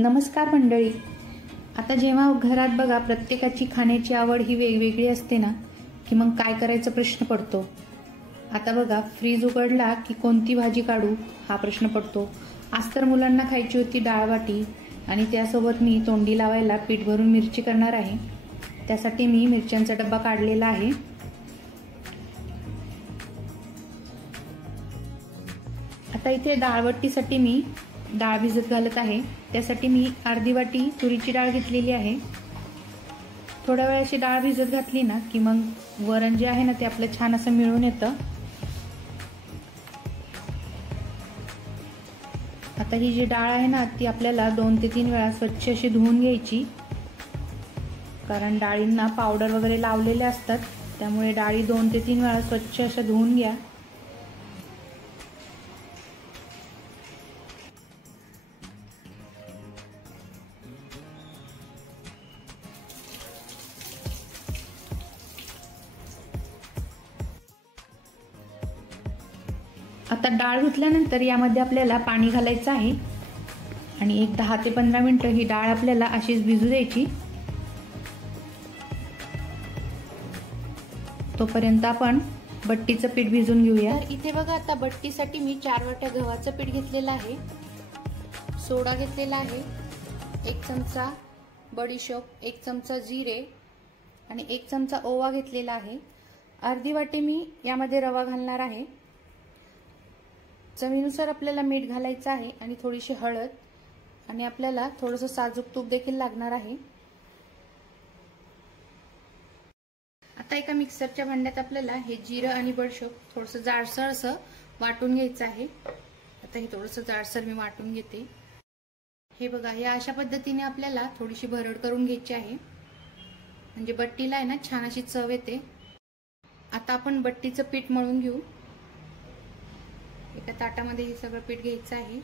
नमस्कार मंडळी. आता जेव्हा घरात बघा प्रत्येकाची खाण्याची आवड ही वेगवेगळी असते ना, की मग काय करायचा प्रश्न पडतो. आता बघा फ्रीज उघडला की कोणती भाजी काढू हा प्रश्न पडतो. आज तर मुलांना खायची होती डाळबाटी आणि त्यासोबत मी तोंडी लावायला पीठ भरून मिरची करणार आहे. त्यासाठी मी मिरच्यांचा डब्बा काढलेला आहे. आता इथे डाळबट्टीसाठी मी डाळ भिजत घालत आहे. त्यासाठी मी अर्धी वाटी तुरीची डाळ घेतलेली आहे. थोड्या वेळ अशी डाळ भिजत घातली ना की मग वरण जे आहे ना ते आपलं छान असं मिळून येतं. आता ही जी डाळ आहे ना ती आपल्याला 2 ते 3 वेळा स्वच्छ अशी धुवून घ्यायची, कारण डाळींना पावडर वगैरे लावलेले असतात. त्यामुळे डाळी 2 ते 3 वेळा स्वच्छ अशा धुवून घ्या. आता डाळ धुतल्यानंतर यामध्ये आपल्याला पाणी घालायचं आहे आणि एक 10 ते 15 मिनिटं ही डाळ आपल्याला अशीच भिजू द्यायची. तोपर्यंत आपण बट्टीचं पीठ भिजून घेऊया. तर इथे बघा आता बट्टीसाठी मी 4 वाट्या गव्हाचं पीठ घेतलेलं आहे, सोडा घेतलेला आहे, 1 चमचा बडीशोप, 1 चमचा जिरे आणि 1 चमचा ओवा घेतलेला आहे. अर्धी वाटी मी यामध्ये रवा घालणार आहे. चवीनुसार आपल्याला मीठ घालायचं आहे आणि थोडीशी हळद आणि आपल्याला थोडंसं साजूक तूप देखील लागणार आहे. आता एका मिक्सरच्या भांड्यात आपल्याला हे जिरं आणि बडीशोप थोडंसं जाडसर असं वाटून घ्यायचं आहे. आता हे थोडंसं जाडसर मी वाटून घेते. हे बघा, या अशा पद्धतीने आपल्याला थोडीशी भरड करून घ्यायची आहे, म्हणजे बट्टीला आहे ना छान अशी चव येते. आता आपण बट्टीचं पीठ मळून घेऊ. एका ताटामध्ये हे सगळं पीठ घ्यायचं आहे.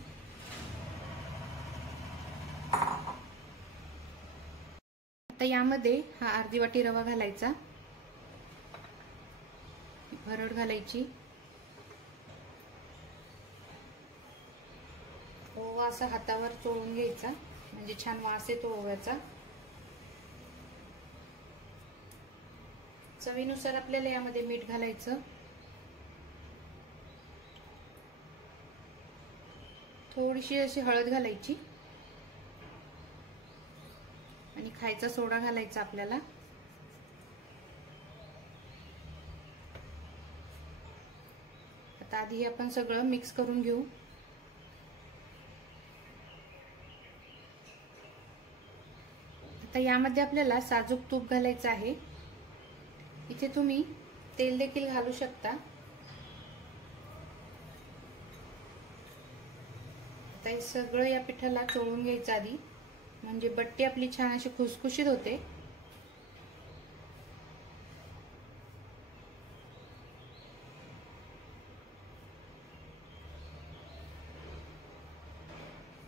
आता यामध्ये हा अर्धी वाटी रवा घालायचा, भरड घालायची, ओवा असा हातावर चोळून घ्यायचा म्हणजे छान वास येतो ओव्याचा. चवीनुसार आपल्याला यामध्ये मीठ घालायचं, थोडीशी अशी हळद घालायची आणि खायचा सोडा घालायचा आपल्याला. आता आधी आपण सगळं मिक्स करून घेऊ. आता यामध्ये आपल्याला साजूक तूप घालायचं आहे. इथे तुम्ही तेल देखील घालू शकता. आता हे सगळं या पिठाला चोळून घ्यायचं आधी, म्हणजे बट्टी आपली छान अशी खुसखुशीत होते.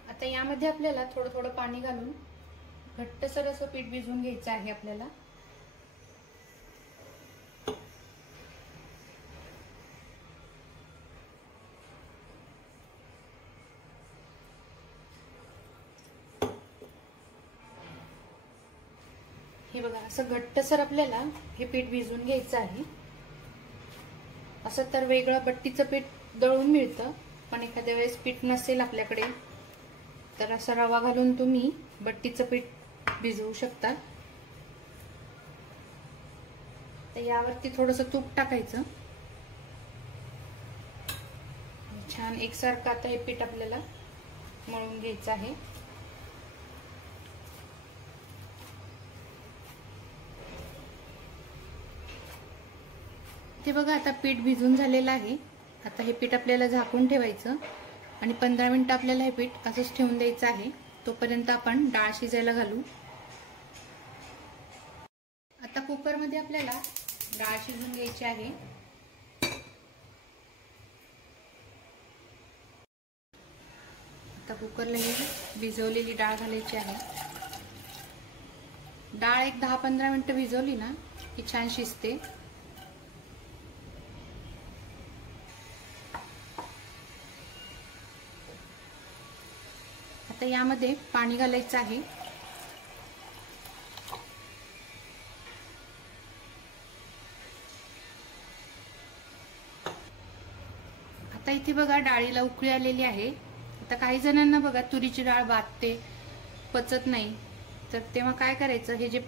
आता यामध्ये आपल्याला थोडं थोडं पाणी घालून घट्टसर असं पीठ भिजवून घ्यायचं आहे आपल्याला. हे बघा, असं घट्टसर आपल्याला हे पीठ भिजवून घ्यायचं आहे. असं तर वेगळं बट्टीचं पीठ दळून मिळतं, पण एखाद्या वेळेस पीठ नसेल आपल्याकडे तर असं रवा घालून तुम्ही बट्टीचं पीठ भिजवू शकता. तर यावरती थोडंसं तूप टाकायचं. छान एकसारखं आता हे पीठ आपल्याला मळून घ्यायचं आहे. हे बघा, आता पीठ भिजून झालेलं आहे. आता हे पीठ आपल्याला झाकून ठेवायचं आणि 15 मिनिटं आपल्याला हे पीठ असंच ठेवून द्यायचं आहे. तोपर्यंत आपण डाळ शिजायला घालू. आता कुकरमध्ये आपल्याला डाळ शिजवून घ्यायची आहे. आता कुकरला ही भिजवलेली डाळ घालायची आहे. डाळ एक 10-15 मिनिटं भिजवली ना की छान शिजते. आता यामध्ये पाणी घालायचं आहे. आता इथे बघा डाळीला उकळी आलेली आहे. आता काही जणांना बघा तुरीची डाळ भाजते पचत नाही, तर तेव्हा काय करायचं, हे जे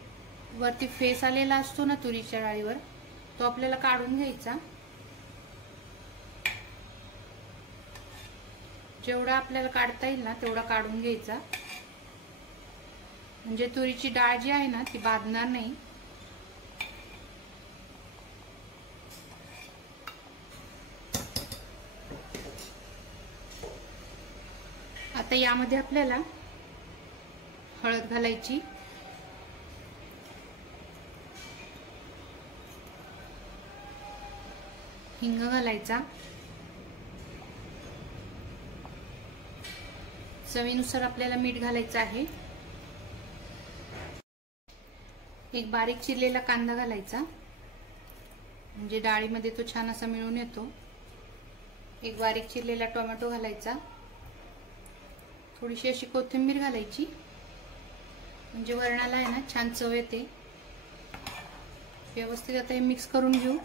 वरती फेस आलेला असतो ना तुरीच्या डाळीवर, तो आपल्याला काढून घ्यायचा. जेवढा आपल्याला काढता येईल ना तेवढा काढून घ्यायचा, म्हणजे तुरीची डाळ जी आहे ना ती भाजणार नाही. आता यामध्ये आपल्याला हळद घालायची, हिंग घालायचा, चवीनुसार आपल्याला मीठ घालायचं आहे. एक बारीक चिरलेला कांदा घालायचा, म्हणजे डाळीमध्ये तो छान असा मिळून येतो. एक बारीक चिरलेला टोमॅटो घालायचा, थोडीशी अशी कोथिंबीर घालायची, म्हणजे वरणाला आहे ना छान चव येते. व्यवस्थित आता हे मिक्स करून घेऊ.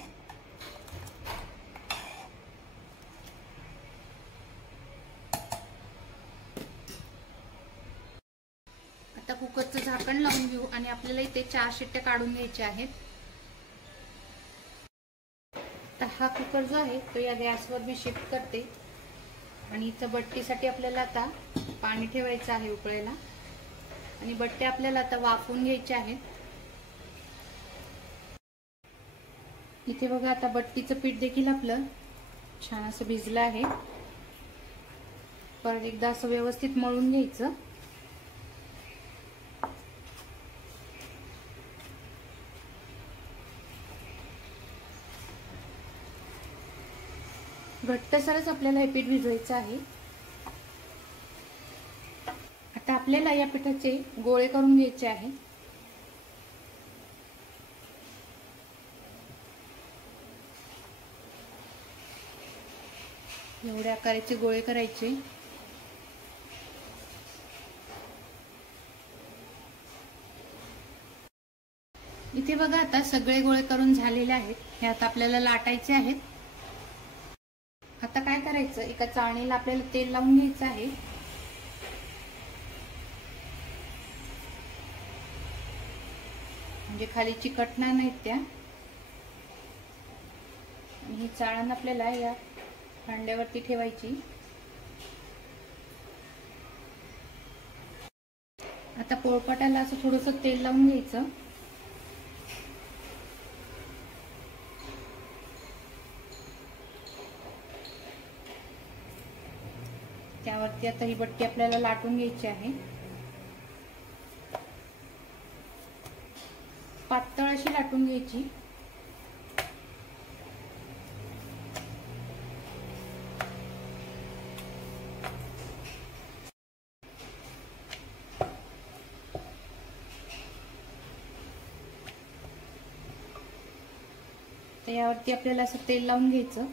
आता कुकरचं झाकण लावून घेऊ आणि आपल्याला इथे 4 शिट्ट्या काढून घ्यायच्या आहेत. तर हा कुकर जो आहे तो या गॅसवर मी शिफ्ट करते आणि इथं बट्टीसाठी आपल्याला आता पाणी ठेवायचं आहे उकळायला आणि बट्ट्या आपल्याला आता वाफवून घ्यायच्या आहेत. इथे बघा आता बट्टीचं पीठ देखील आपलं छान असं भिजलं आहे. परत एकदा असं व्यवस्थित मळून घ्यायचं. घट्टसरच आपल्याला हे पीठ भिजवायचं आहे. आता आपल्याला या पिठाचे गोळे करून घ्यायचे आहे. एवढ्या आकाराचे गोळे करायचे. इथे बघा आता सगळे गोळे करून झालेले आहेत. हे आता आपल्याला लाटायचे आहेत. आता काय करायचं, एका चाळणीला आपल्याला तेल लावून घ्यायचं आहे. म्हणजे खाली चिकटणार नाहीत त्या. आणि ही चाळण आपल्याला या भांड्यावरती ठेवायची. आता पोळपाटाला असं थोडंसं तेल लावून घ्यायचं. त्यावरती आता ही बट्टी आपल्याला लाटून घ्यायची आहे. पातळ अशी लाटून घ्यायची. तर यावरती आपल्याला असं तेल लावून घ्यायचं.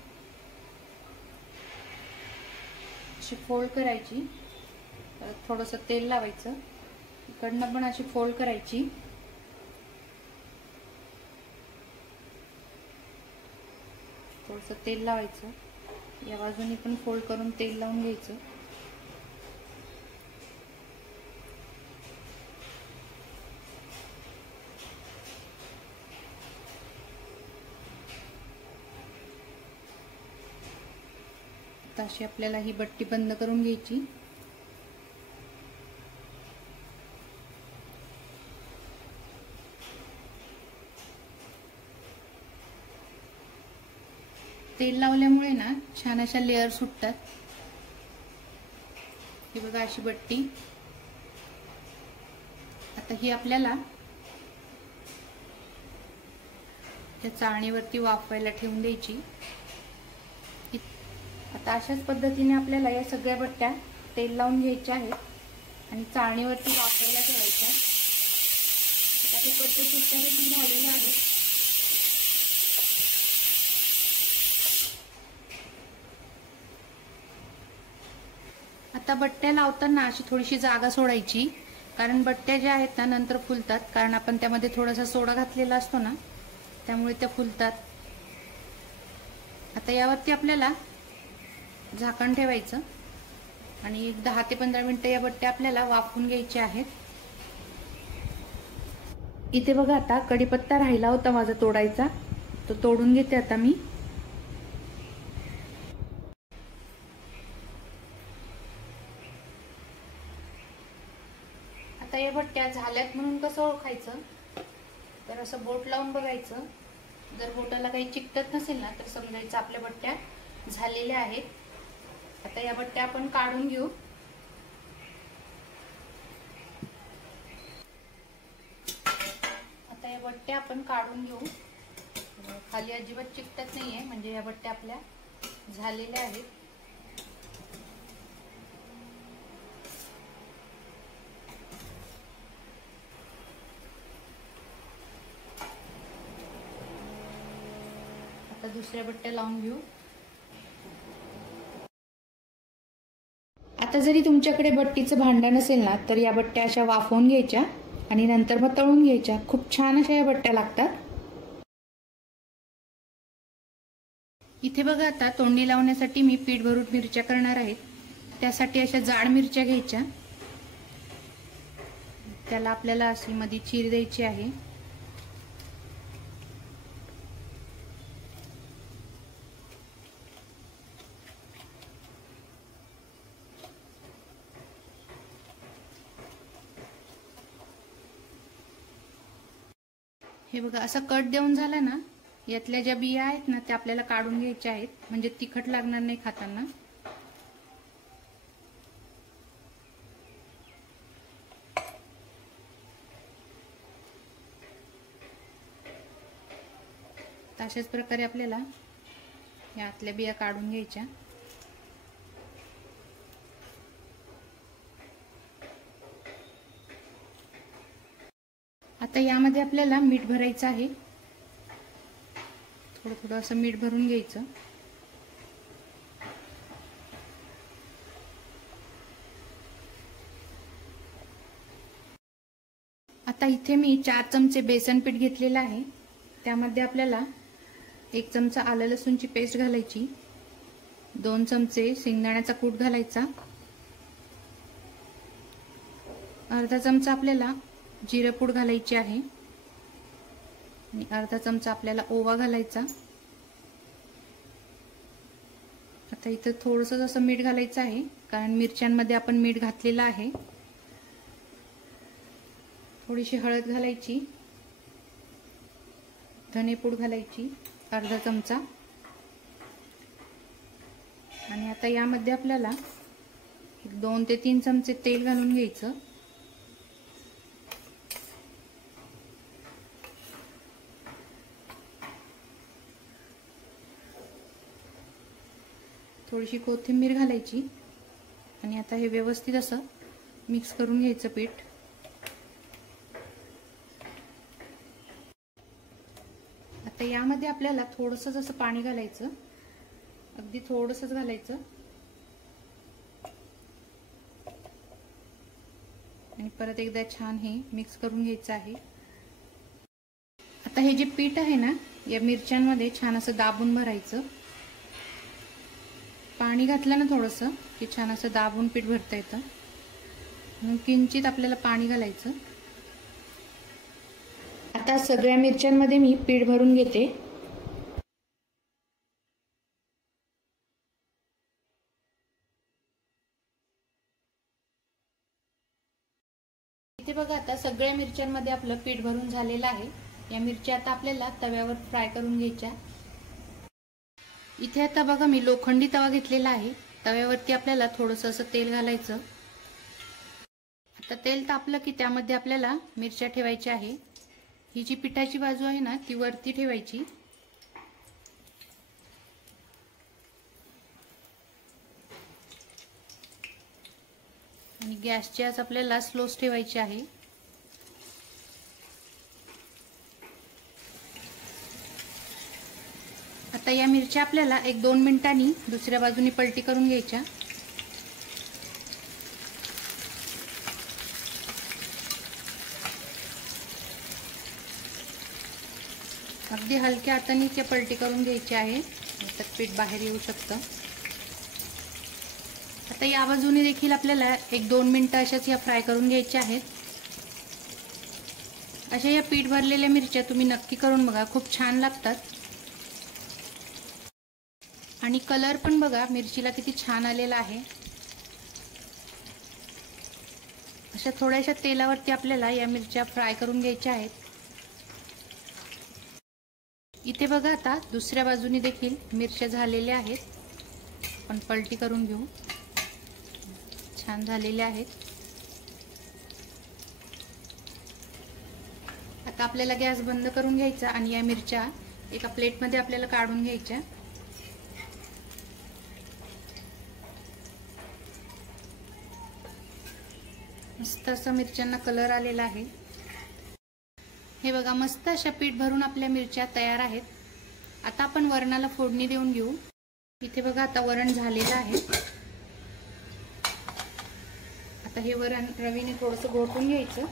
अशी फोल्ड करायची, परत थोडंसं तेल लावायचं, इकडनं पण अशी फोल्ड करायची. थोडंसं तेल लावायचं, या बाजूनी पण फोल्ड करून तेल लावून घ्यायचं. अशी आपल्याला ही बट्टी बंद करून घ्यायची. तेल लावल्यामुळे ना छान अशा लेअर सुटतात. ही बघा अशी बट्टी. आता ही आपल्याला त्या चाळणीवरती वाफवायला ठेवून द्यायची. आता अशाच पद्धतीने आपल्याला या सगळ्या बट्ट्या तेल लावून घ्यायच्या आहेत आणि चाळणीवरती वाफवायला ठेवायच्या. आता हे पद्धतीने झालेलं आहे. आता आता बट्ट्या लावताना अशी थोडीशी जागा सोडायची, कारण बट्ट्या ज्या आहेत ना नंतर फुलतात, कारण आपण त्यामध्ये थोडासा सोडा घातलेला असतो ना, त्यामुळे त्या फुलतात. आता यावरती आपल्याला झाकण ठेवायचं आणि 10 ते 15 मिनिटं या बट्ट्या आपल्याला वाफवून घ्यायच्या आहेत. इथे बघा आता कढीपत्ता राहिला होता माझा तोडायचा, तो तोडून घेते आता मी. आता या बट्ट्या झाल्यात म्हणून कसं ओळखायचं, तर असं बोट लावून बघायचं. जर बोटाला काही चिकटत नसेल ना तर समजायचं आपल्या बट्ट्या झालेल्या आहेत. आता या बट्ट्या आपण काढून घेऊ. आता या बट्ट्या आपण काढून घेऊ. खाली अजिबात चिकटत नाहीये, म्हणजे या बट्ट्या आपल्या झालेल्या आहेत. आता दुसऱ्या बट्ट्या लावून घेऊ. आता जरी तुमच्याकडे बट्टीचं भांडं नसेल ना तर या बट्ट्या अशा वाफवून घ्यायच्या आणि नंतर मग तळून घ्यायच्या. खूप छान अशा या बट्ट्या लागतात. इथे बघा आता तोंडी लावण्यासाठी मी पीठ भरून मिरच्या करणार आहेत. त्यासाठी अशा जाड मिरच्या घ्यायच्या, त्याला आपल्याला अशी मध्ये चीर द्यायची आहे. हे बघा असा कट देऊन झाला ना, यातल्या ज्या बिया आहेत ना त्या आपल्याला काढून घ्यायच्या आहेत, म्हणजे तिखट लागणार नाही खाताना. अशाच प्रकारे आपल्याला यातल्या बिया काढून घ्यायच्या. आता यामध्ये आपल्याला मीठ भरायचं आहे. थोडं थोडं असं मीठ भरून घ्यायचं. आता इथे मी 4 चमचे बेसन पीठ घेतलेलं आहे. त्यामध्ये आपल्याला 1 चमचा आलं लसूणची पेस्ट घालायची, 2 चमचे शेंगदाण्याचा कूट घालायचा, अर्धा चमचा आपल्याला जिरेपूड घालायची आहे आणि अर्धा चमचा आपल्याला ओवा घालायचा. आता इथं थोडंसं असं मीठ घालायचं आहे, कारण मिरच्यांमध्ये आपण मीठ घातलेलं आहे. थोडीशी हळद घालायची, धनेपूड घालायची अर्धा चमचा, आणि आता यामध्ये आपल्याला 2 ते 3 चमचे तेल घालून घ्यायचं. थोडीशी कोथिंबीर घालायची आणि आता हे व्यवस्थित असं मिक्स करून घ्यायचं पीठ. आता यामध्ये आपल्याला थोडंसं असं पाणी घालायचं, अगदी थोडंसंच घालायचं आणि परत एकदा छान हे मिक्स करून घ्यायचं आहे. आता हे जे पीठ आहे ना या मिरच्यांमध्ये छान असं दाबून भरायचं. पाणी घातलं ना थोडंसं की छान असं दाबून पीठ भरता येतं, म्हणून किंचित आपल्याला पाणी घालायचं. आता सगळ्या मिरच्यांमध्ये मी पीठ भरून घेते. इथे बघा आता सगळ्या मिरच्यांमध्ये आपलं पीठ भरून झालेलं आहे. या मिरच्या आता आपल्याला तव्यावर फ्राय करून घ्यायच्या. इथे आता बघा मी लोखंडी तवा घेतलेला आहे. तव्यावरती आपल्याला थोडंसं असं तेल घालायचं. आता तेल तापलं की त्यामध्ये आपल्याला मिरच्या ठेवायच्या आहे. ही जी पिठाची बाजू आहे ना ती वरती ठेवायची आणि गॅसची आच आपल्याला स्लोच ठेवायची आहे. आता या मिरच्या आपल्याला 1-2 मिनिटांनी दुसऱ्या बाजूने पलटी करून घ्यायच्या. अगदी हलक्या हाताने ते पलटी करून घ्यायची आहे, त्यात पीठ बाहेर येऊ शकतं. आता या बाजूने देखील आपल्याला 1-2 मिनिटं अशाच या फ्राय करून घ्यायच्या आहेत. अशा या पीठ भरलेल्या मिरच्या तुम्ही नक्की करून बघा, खूप छान लागतात. आणि कलर पण बघा मिरचीला किती छान आलेला आहे. अशा थोड्याशा तेलावरती आपल्याला या मिरच्या फ्राय करून घ्यायच्या आहेत. इथे बघा आता दुसऱ्या बाजूने देखील मिरच्या झालेल्या आहेत. आपण पलटी करून घेऊ. छान झालेल्या आहेत. आता आपल्याला गॅस बंद करून घ्यायचा आणि या मिरच्या एका प्लेटमध्ये आपल्याला काढून घ्यायच्या. मस्त असा मिरच्यांना कलर आलेला आहे. हे बघा मस्त अशा पीठ भरून आपल्या मिरच्या तयार आहेत. आता आपण वरणाला फोडणी देऊन घेऊ. इथे बघा आता वरण झालेलं आहे. आता हे वरण रवीने थोडंसं घोटून घ्यायचं.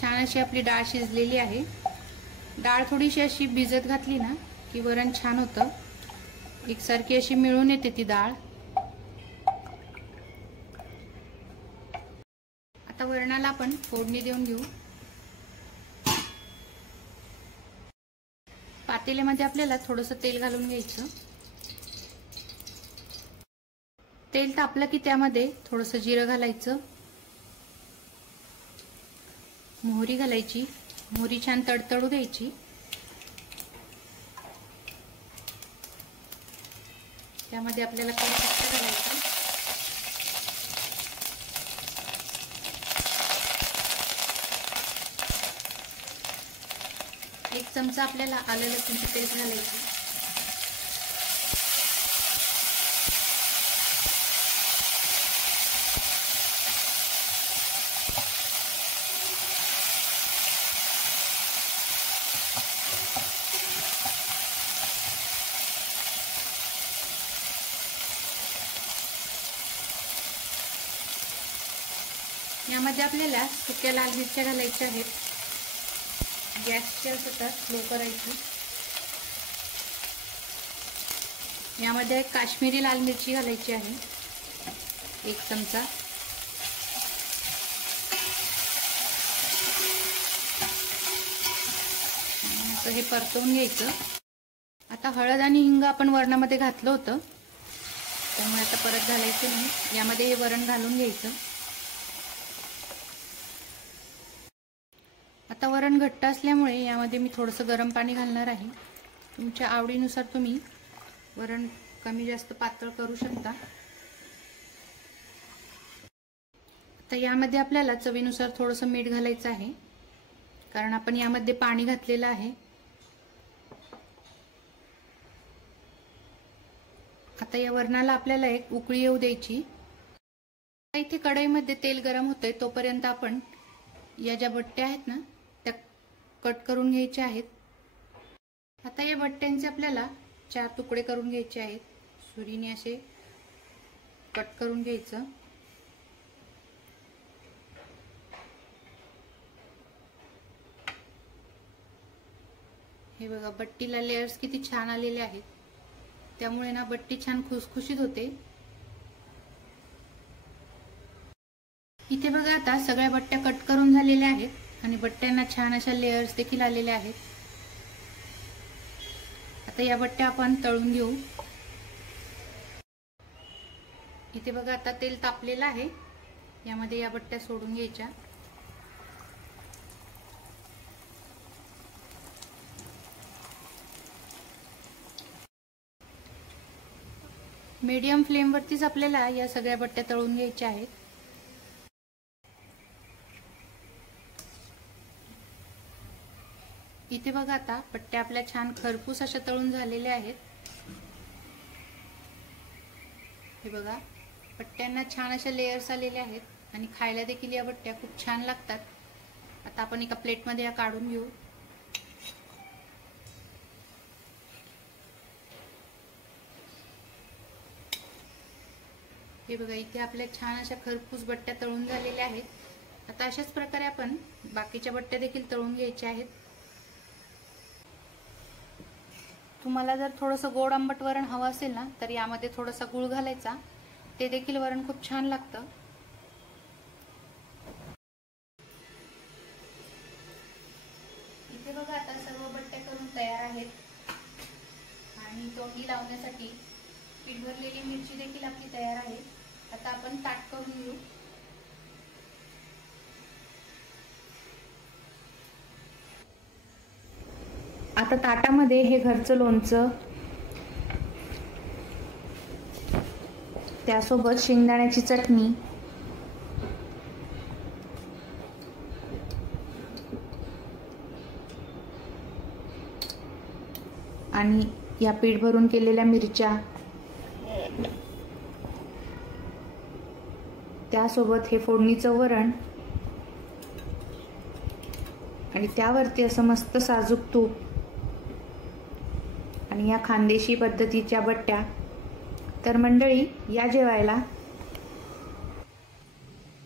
छान अशी आपली डाळ शिजलेली आहे. डाळ थोडीशी अशी भिजत घातली ना की वरण छान होतं. एकसारखी अशी मिळून येते ती डाळ. आता वरणाला आपण फोडणी देऊन घेऊ. पातेल्यामध्ये आपल्याला थोडंसं तेल घालून घ्यायचं. तेल तापलं की त्यामध्ये थोडंसं जिरं घालायचं, मोहरी घालायची. मोहरी छान तडतडू द्यायची. त्यामध्ये आपल्याला कढीपत्ता घालायचा. एक चमचा आपल्याला आलं लसूणची पेस्ट घालायची. यामध्ये आपल्याला सुक्या लाल मिरच्या घालायच्या आहेत. गॅसची आता स्लो करायची. यामध्ये काश्मीरी लाल मिरची घालायची आहे, 1 चमचा. असं हे परतवून घ्यायचं. आता हळद आणि हिंग आपण वरणामध्ये घातलं होतं, त्यामुळे आता परत घालायचं नाही. यामध्ये हे वरण घालून घ्यायचं. आता वरण घट्ट असल्यामुळे यामध्ये मी थोडंसं गरम पाणी घालणार आहे. तुमच्या आवडीनुसार तुम्ही वरण कमी जास्त पातळ करू शकता. आता यामध्ये आपल्याला चवीनुसार थोडंसं मीठ घालायचं आहे, कारण आपण यामध्ये पाणी घातलेलं आहे. आता या वरणाला आपल्याला एक उकळी येऊ द्यायची. इथे कढईमध्ये तेल गरम होतंय तोपर्यंत आपण या ज्या बट्ट्या आहेत ना त्या कट करून घ्यायच्या आहेत. आता या बट्ट्यांचे आपल्याला 4 तुकडे करून घ्यायचे आहेत. सुरीने असे कट करून घ्यायचं. हे बघा बट्टीला लेयर्स किती छान आलेले आहेत. त्यामुळे ना बट्टी छान खुसखुशीत होते. इथे बघा आता सगळ्या बट्ट्या कट करून झालेल्या आहेत आणि बट्ट्यांना छान अशा लेयर्स देखील आलेल्या आहेत. आता या बट्ट्या आपण तळून घेऊ. इथे बघा आता तेल तापलेलं आहे. यामध्ये या बट्ट्या सोडून घ्यायच्या. मीडियम फ्लेमवरतीच आपल्याला या सगळ्या बट्ट्या तळून घ्यायच्या आहेत. इथे बघा आता बट्ट्या आपल्या छान खरपूस अशा तळून झालेल्या आहेत. हे बघा बट्ट्यांना छान अशा लेयर्स आलेले आहेत आणि खायला देखील या बट्ट्या खूप छान लागतात. आता आपण एका प्लेटमध्ये या काढून घेऊ. हे बघा इथे आपल्या छान अशा खरपूस बट्ट्या तळून झालेल्या आहेत. आता अशाच प्रकारे आपण बाकीच्या बट्ट्या देखील तळून घ्यायच्या आहेत. तुम्हाला जर थोडंसं गोड आंबट वरण हवं असेल ना तर यामध्ये थोडासा गूळ घालायचा, ते देखील वरण खूप छान लागतं. इथे बघा आता सर्व बट्ट्या करून तयार आहेत आणि तोंडी लावण्यासाठी पीठ भरलेली मिरची देखील आपली तयार आहे. आता आपण ताट करून घेऊ. आता ताटामध्ये हे घरचं लोणचं, त्यासोबत शेंगदाण्याची चटणी आणि या पीठ भरून केलेल्या मिरच्या, त्यासोबत हे फोडणीचं वरण आणि त्यावरती असं मस्त साजूक तूप आणि या खानदेशी पद्धतीच्या बट्ट्या. तर मंडळी या जेवायला.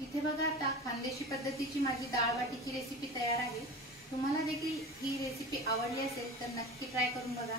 इथे बघा आता खानदेशी पद्धतीची माझी डाळ बाटीची रेसिपी तयार आहे. तुम्हाला देखील ही रेसिपी आवडली असेल तर नक्की ट्राय करून बघा.